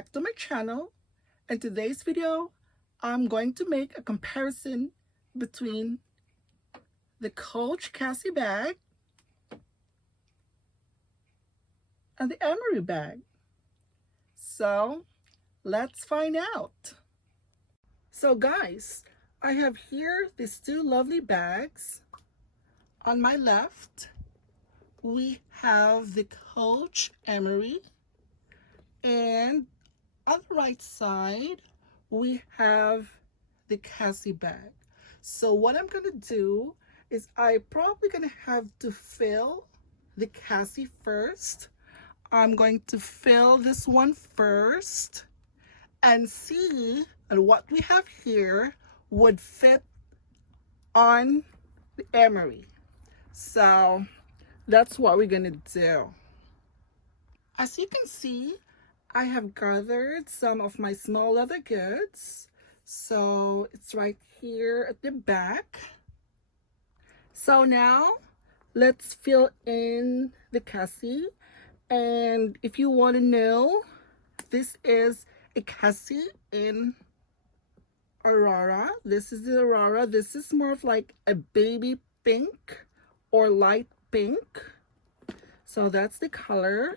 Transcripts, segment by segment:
back to my channel. In today's video, I'm going to make a comparison between the Coach Cassie bag and the Emery bag. So let's find out. So guys, I have here these two lovely bags. On my left, we have the Coach Emery, and on the right side, we have the Cassie bag. So what I'm gonna do is I'm probably gonna have to fill the Cassie first. I'm going to fill this one first and see what we have here would fit on the Emery. So that's what we're gonna do. As you can see, I have gathered some of my small leather goods. So it's right here at the back. So now let's fill in the Cassie. And if you want to know, this is a Cassie in Aurora. This is the Aurora. This is more of like a baby pink or light pink. So that's the color.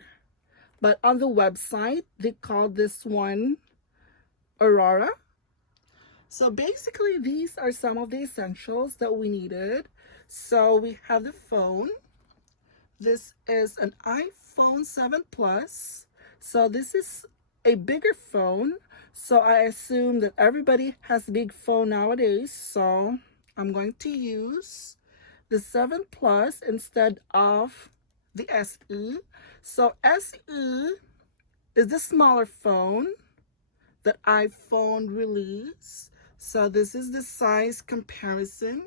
But on the website, they call this one Aurora. So basically, these are some of the essentials that we needed. So we have the phone. This is an iPhone 7 Plus. So this is a bigger phone. So I assume that everybody has a big phone nowadays. So I'm going to use the 7 Plus instead of the SE. So SE is the smaller phone that iPhone released. So this is the size comparison.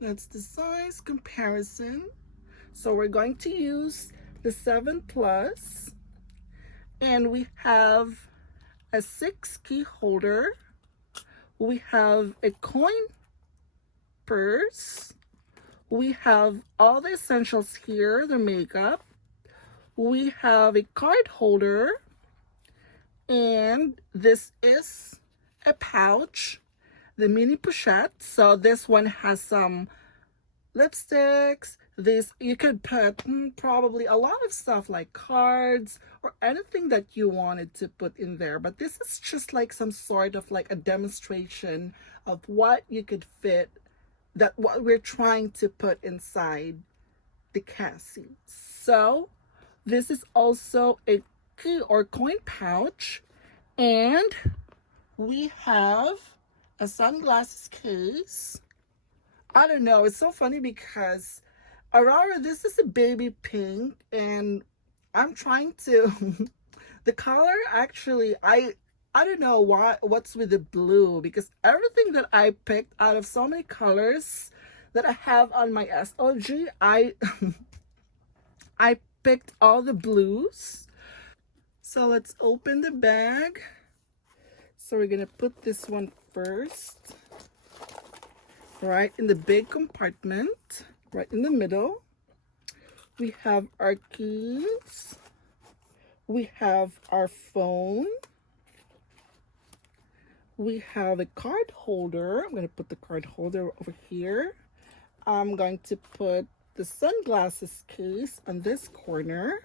That's the size comparison. So we're going to use the 7 Plus. And we have a 6 key holder. We have a coin purse. We have all the essentials here, the makeup. We have a card holder. And this is a pouch, the mini pochette. So this one has some lipsticks. This, you could put probably a lot of stuff like cards or anything that you wanted to put in there. But this is just like some sort of like a demonstration of what you could fit, that what we're trying to put inside the Cassie. So this is also a key or coin pouch, and we have a sunglasses case. I don't know, it's so funny because Aurora, this is a baby pink, and I'm trying to the color actually, I don't know what's with the blue, because everything that I picked out of so many colors that I have on my SLG, I picked all the blues. So let's open the bag. So we're gonna put this one first, right in the big compartment, right in the middle. We have our keys. We have our phone. We have a card holder. I'm going to put the card holder over here. I'm going to put the sunglasses case on this corner.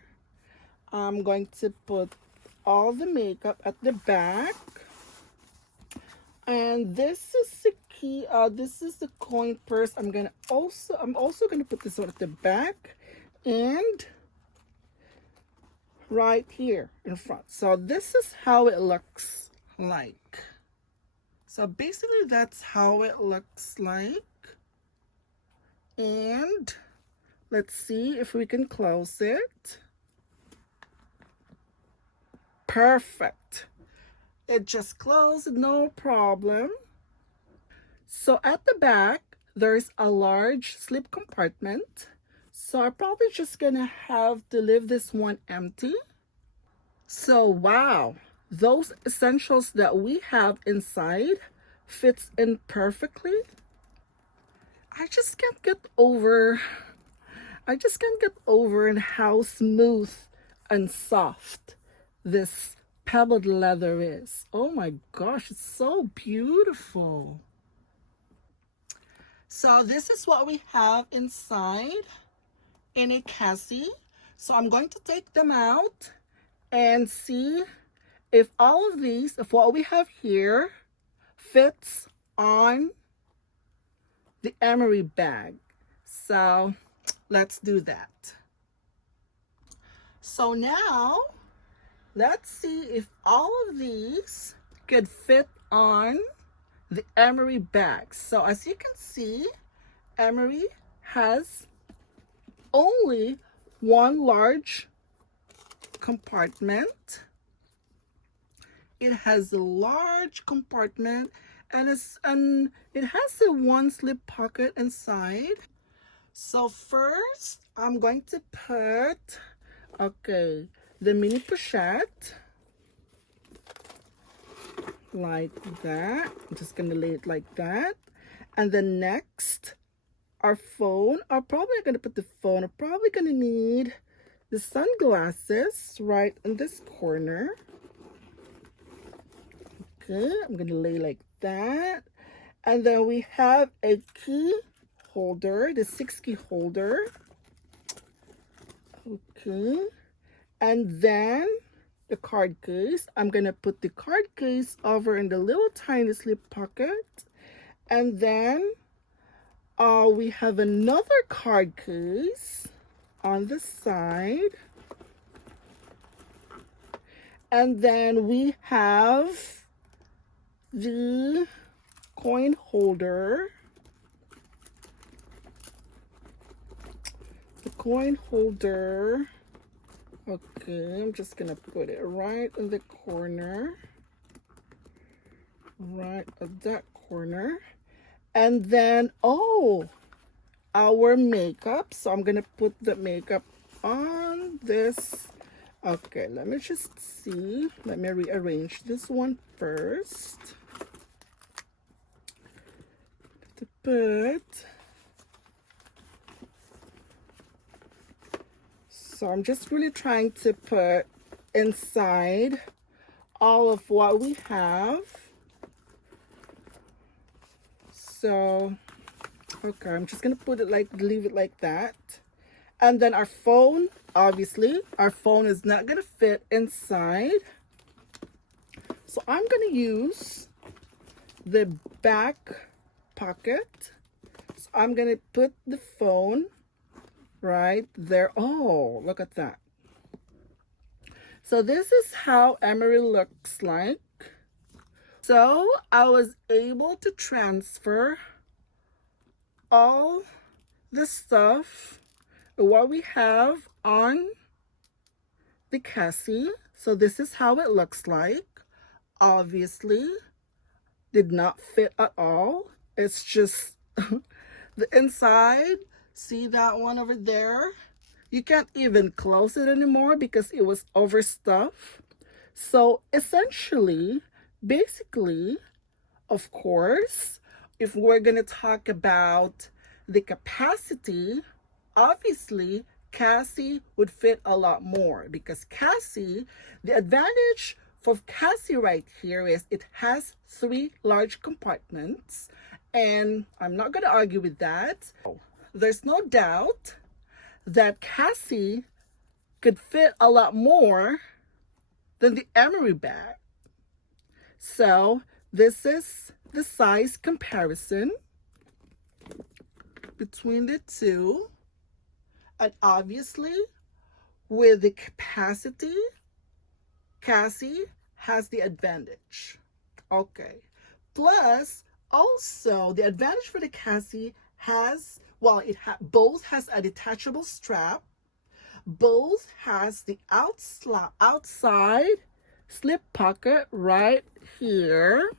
I'm going to put all the makeup at the back. And this is the key. This is the coin purse. I'm also going to put this one at the back and right here in front. So this is how it looks like. So basically that's how it looks like. And let's see if we can close it. Perfect. It just closed, no problem. So at the back, there's a large slip compartment. So I'm probably just gonna have to leave this one empty. So wow, those essentials that we have inside fits in perfectly. I just can't get over and how smooth and soft this pebbled leather is. Oh my gosh, it's so beautiful. So this is what we have inside in a Cassie. So I'm going to take them out and see if all of these, if what we have here fits on the Emery bag. So let's do that. So now let's see if all of these could fit on the Emery bag. So as you can see, Emery has only one large compartment. It has a large compartment and it has a one slip pocket inside. So first I'm going to put the mini pochette like that. I'm just gonna lay it like that. And then next, our phone. I'm probably gonna put the phone. I'm probably gonna need the sunglasses right in this corner. Okay, I'm gonna lay like that. And then we have a key holder, the 6-key holder. Okay, and then the card case. I'm gonna put the card case over in the little tiny slip pocket. And then we have another card case on the side. And then we have the coin holder. The coin holder. Okay, I'm just gonna put it right in the corner. Right at that corner. And then, our makeup. So I'm gonna put the makeup on this. Okay, let me just see. Let me rearrange this one first. To put. So I'm just really trying to put inside all of what we have. So, okay, I'm just gonna put it leave it like that. And then our phone, obviously, our phone is not gonna fit inside. So I'm gonna use the back pocket. So I'm gonna put the phone right there. Oh, look at that. So this is how Emery looks like. So I was able to transfer all the stuff, what we have on the Cassie. So this is how it looks like. Obviously, did not fit at all. It's just the inside. See that one over there? You can't even close it anymore because it was overstuffed. So essentially, basically, of course, if we're going to talk about the capacity, obviously, Cassie would fit a lot more because Cassie, the advantage for Cassie right here is it has 3 large compartments, and I'm not going to argue with that. There's no doubt that Cassie could fit a lot more than the Emery bag. So this is the size comparison between the two. And obviously, with the capacity, Cassie has the advantage. Okay. Plus, also, the advantage for the Cassie has, well, both has a detachable strap, both has the outside slip pocket right here,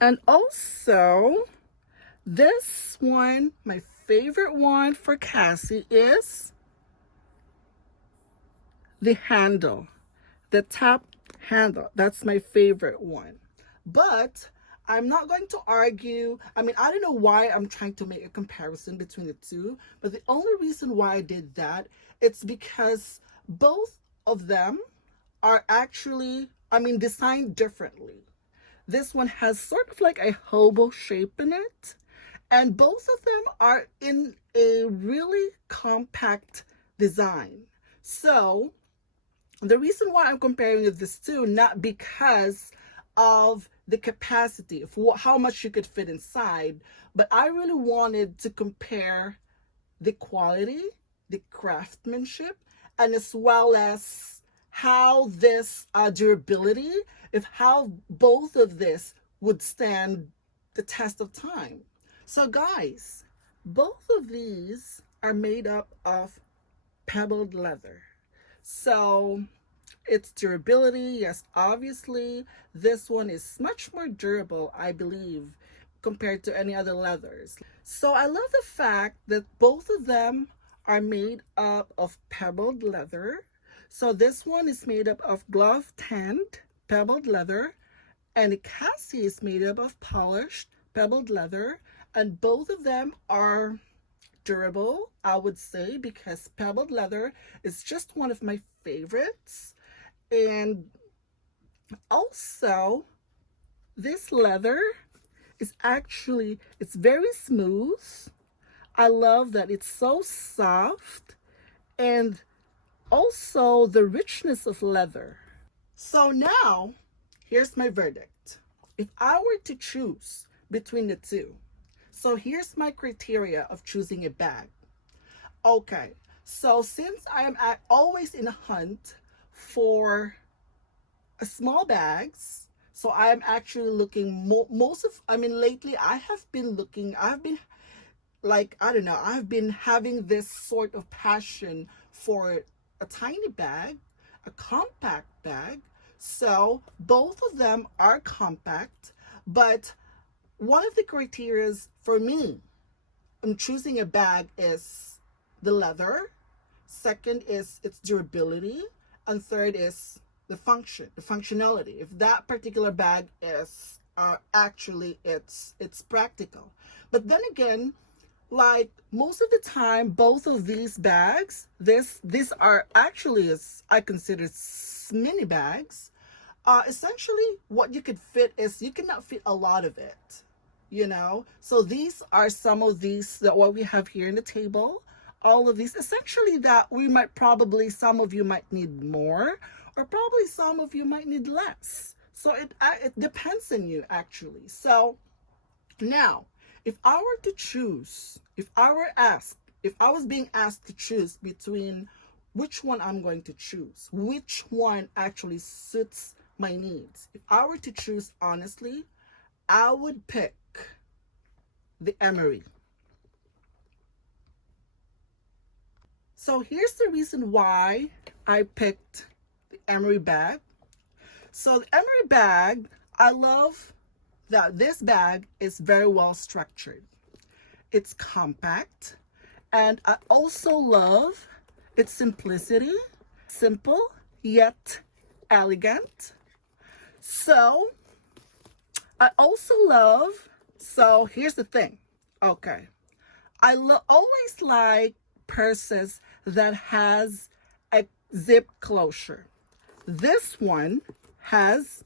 and also this one, my favorite one for Cassie, is the handle, the top handle. That's my favorite one. But I'm not going to argue. I mean, I don't know why I'm trying to make a comparison between the two, but the only reason why I did that, it's because both of them are actually, designed differently. This one has sort of like a hobo shape in it, and both of them are in a really compact design. So the reason why I'm comparing this two, not because of the capacity of how much you could fit inside, but I really wanted to compare the quality, the craftsmanship, and as well as how this durability, if how both of this would stand the test of time. So guys, both of these are made up of pebbled leather. So its durability, yes, obviously this one is much more durable, I believe, compared to any other leathers. So I love the fact that both of them are made up of pebbled leather. So this one is made up of glove tanned pebbled leather, and the Cassie is made up of polished pebbled leather, and both of them are durable, I would say, because pebbled leather is just one of my favorites. And also, this leather is actually, it's very smooth. I love that it's so soft, and also the richness of leather. So now, here's my verdict. If I were to choose between the two, so here's my criteria of choosing a bag. Okay, so since I am always in a hunt for small bags, so I am actually looking lately I've been like, I don't know, I've been having this sort of passion for a tiny bag, a compact bag. So both of them are compact, but one of the criteria for me in choosing a bag is the leather. Second is its durability. And third is the functionality. If that particular bag is actually it's practical. But then again, like most of the time, both of these bags, these are actually, as I consider, mini bags. Essentially what you could fit is, you cannot fit a lot of it, so these are some of these that what we have here in the table. All of these essentially that we might probably, some of you might need more, or probably some of you might need less. So it depends on you actually. So now, if I were to choose, if I was being asked to choose between which one I'm going to choose, which one actually suits my needs, if I were to choose honestly, I would pick the Emery. So here's the reason why I picked the Emery bag. So the Emery bag, I love that this bag is very well structured. It's compact, and I also love its simplicity, simple yet elegant. So I also love, so here's the thing. Okay, I always like purses that has a zip closure. This one has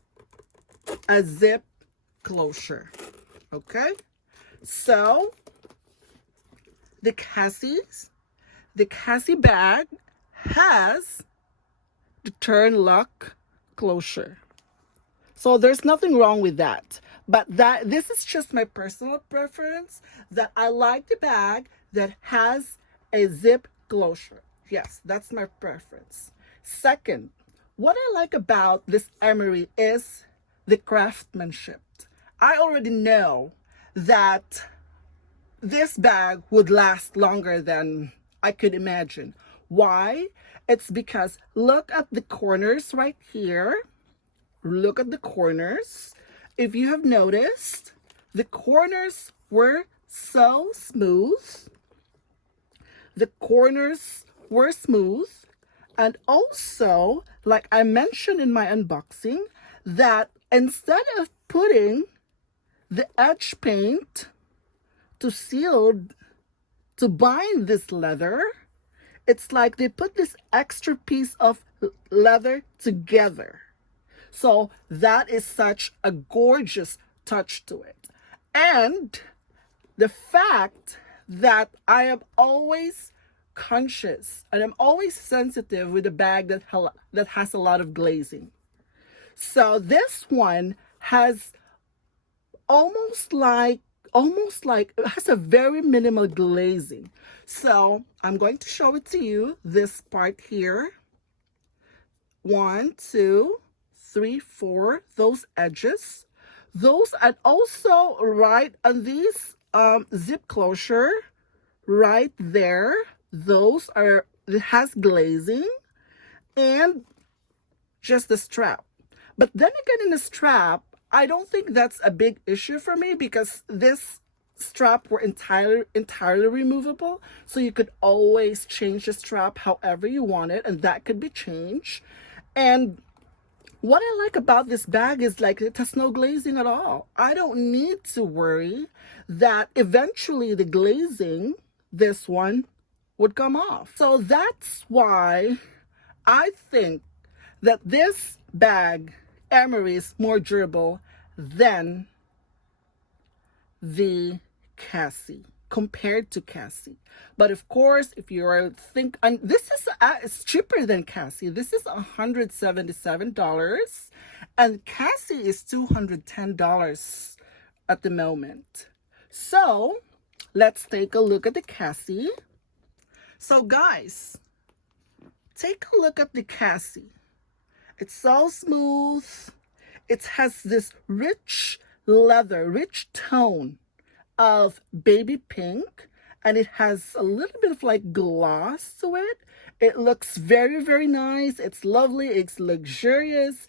a zip closure. Okay, so the Cassie bag has the turn lock closure. So there's nothing wrong with that. But this is just my personal preference, that I like the bag that has a zip closure. Yes, that's my preference. Second, what I like about this Emery is the craftsmanship. I already know that this bag would last longer than I could imagine. Why? It's because look at the corners right here. Look at the corners. If you have noticed, the corners were so smooth. The corners were smooth. And also, like I mentioned in my unboxing, that instead of putting the edge paint to bind this leather, it's like they put this extra piece of leather together. So that is such a gorgeous touch to it. And the fact that I am always conscious and I'm always sensitive with a bag that has a lot of glazing. So this one has almost like it has a very minimal glazing. So I'm going to show it to you, this part here. 1, 2, 3, 4, those edges, those, and also right on these zip closure right there, those are, it has glazing, and just the strap. But then again, in the strap, I don't think that's a big issue for me because this strap were entirely removable, so you could always change the strap however you want it, and that could be changed. And what I like about this bag is like it has no glazing at all. I don't need to worry that eventually the glazing, this one, would come off. So that's why I think that this bag, Emery, is more durable than the Cassie, compared to Cassie. But of course, if you are and this is it's cheaper than Cassie. This is $177, and Cassie is $210 at the moment. So let's take a look at the Cassie. So guys, take a look at the Cassie. It's so smooth. It has this rich leather, rich tone of baby pink, and it has a little bit of like gloss to it. It looks very, very nice. It's lovely. It's luxurious.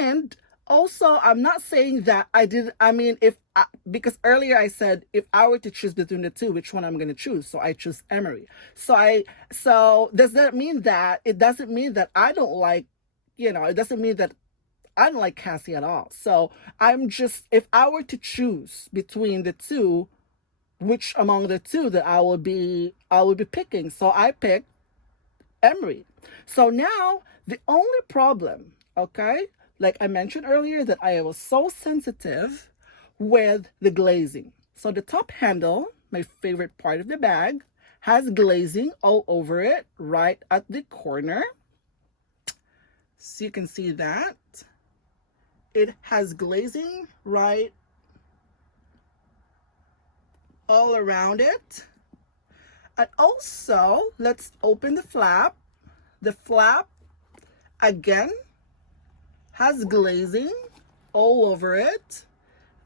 And also, I'm not saying that because earlier I said if I were to choose between the two, which one I'm going to choose. So I choose Emery. So does that mean that it doesn't mean that I don't like, it doesn't mean that I don't like Cassie at all. So I'm just, if I were to choose between the two, which among the two that I would be picking. So I picked Emery. So now the only problem, okay, like I mentioned earlier, that I was so sensitive with the glazing. So the top handle, my favorite part of the bag, has glazing all over it, right at the corner. So you can see that. It has glazing right all around it. And also, let's open the flap. The flap, again, has glazing all over it.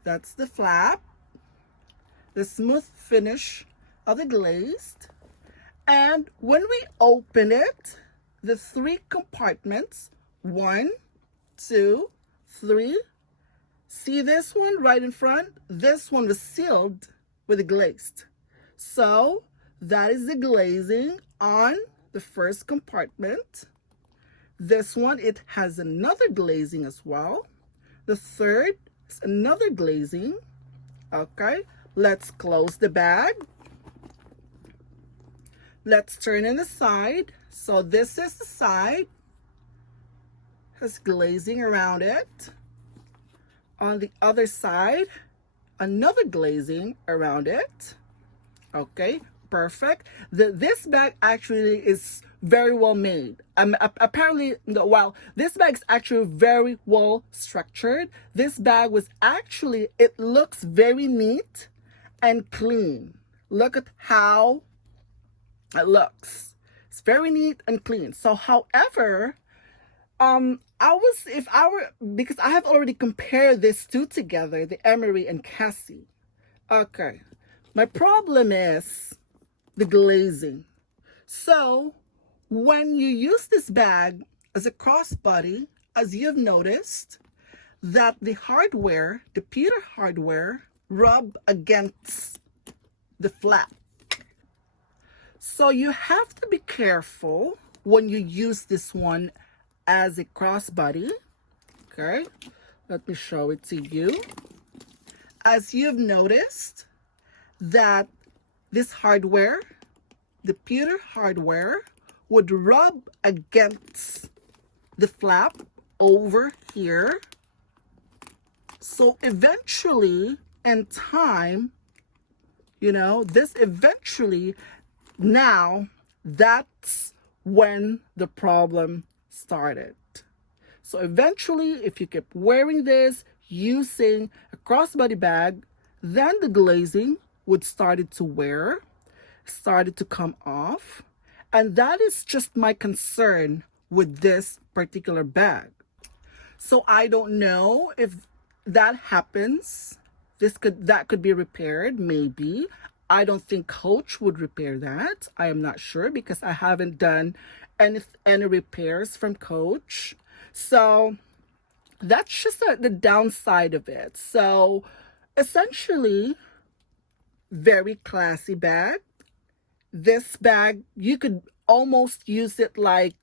That's the flap. The smooth finish of the glazed. And when we open it, the 3 compartments, 1, 2, 3. See this one right in front? This one was sealed with a glazed. So that is the glazing on the first compartment. This one, it has another glazing as well. The third is another glazing. Okay, let's close the bag. Let's turn in the side. So this is the side. Has glazing around it. On the other side, another glazing around it. Okay, perfect. This bag actually is very well made. Apparently, well, this bag is actually very well structured. This bag was actually, it looks very neat and clean. Look at how it looks. It's very neat and clean. So, however, because I have already compared these two together, the Emery and Cassie. Okay, my problem is the glazing. So when you use this bag as a crossbody, as you've noticed, that the hardware, the pewter hardware, rub against the flap. So you have to be careful when you use this one as a crossbody. Okay, let me show it to you. As you've noticed that this hardware, the pewter hardware, would rub against the flap over here. So eventually, in time, you know, this eventually, now that's when the problem started. So eventually, if you keep wearing this, using a crossbody bag, then the glazing would started to wear, started to come off. And that is just my concern with this particular bag. So I don't know if that happens. That could be repaired, maybe. I don't think Coach would repair that. I am not sure because I haven't done any repairs from Coach. So that's just the downside of it. So essentially, very classy bag. This bag, you could almost use it like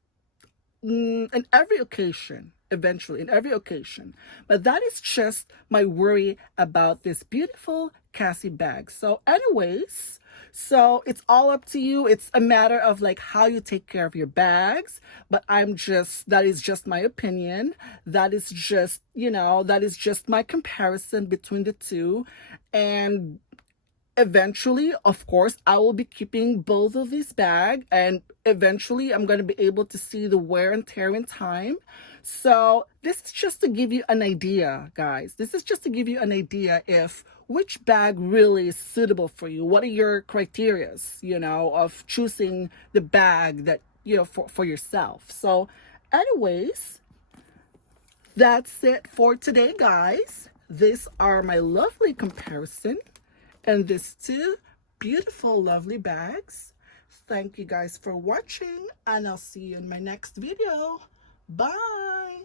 in every occasion, eventually, in every occasion. But that is just my worry about this beautiful Cassie bag. So anyways, so it's all up to you. It's a matter of like how you take care of your bags. But that is just my opinion. That is just, you know, that is just my comparison between the two. And eventually, of course, I will be keeping both of these bags, and eventually I'm going to be able to see the wear and tear in time. So this is just to give you an idea, guys. This is just to give you an idea if which bag really is suitable for you. What are your criterias, you know, of choosing the bag that, you know, for yourself. So anyways, that's it for today, guys. These are my lovely comparison and these two beautiful, lovely bags. Thank you guys for watching, and I'll see you in my next video. Bye.